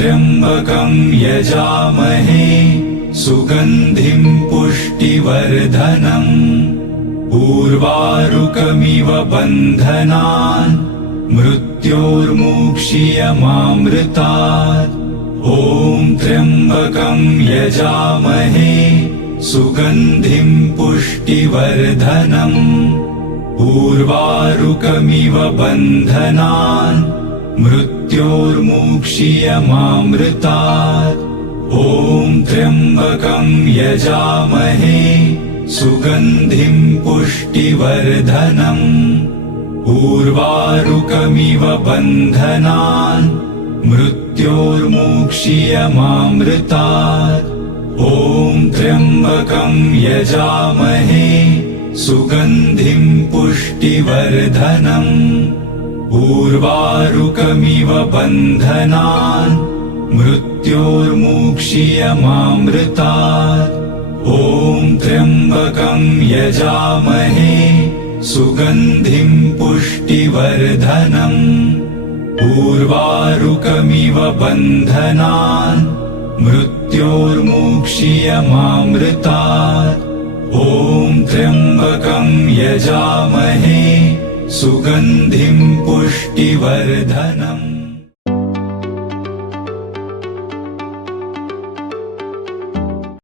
त्र्यंबकं यजामहे सुगंधिं पुष्टिवर्धनम् उर्वारुकमिव बन्धनान् मृत्योर्मुक्षीयमामृतात्। ॐ त्र्यंबकं यजामहे सुगंधिं पुष्टिवर्धनम् उर्वारुकमिव बन्धनान् मृत्योर्मुक्षीयमामृतात्। ॐ त्र्यंबकं यजामहे सुगंधिं पुष्टिवर्धनम् उर्वारुकमिव बन्धनान् मृत्योर्मुक्षीयमामृतात्। ॐ त्र्यंबकं यजामहे सुगंधिं पुष्टिवर्धनम् उर्वारुकमिव बन्धनान् मृत्योर्मुक्षीयमामृतात्। ॐ त्र्यंबकं यजामहे सुगंधिं पुष्टिवर्धनम् उर्वारुकमिव बन्धनान् मृत्योर्मुक्षीयमामृतात्। ॐ त्र्यंबकं यजामहे सुगंधिं पुष्टिवर्धनम्।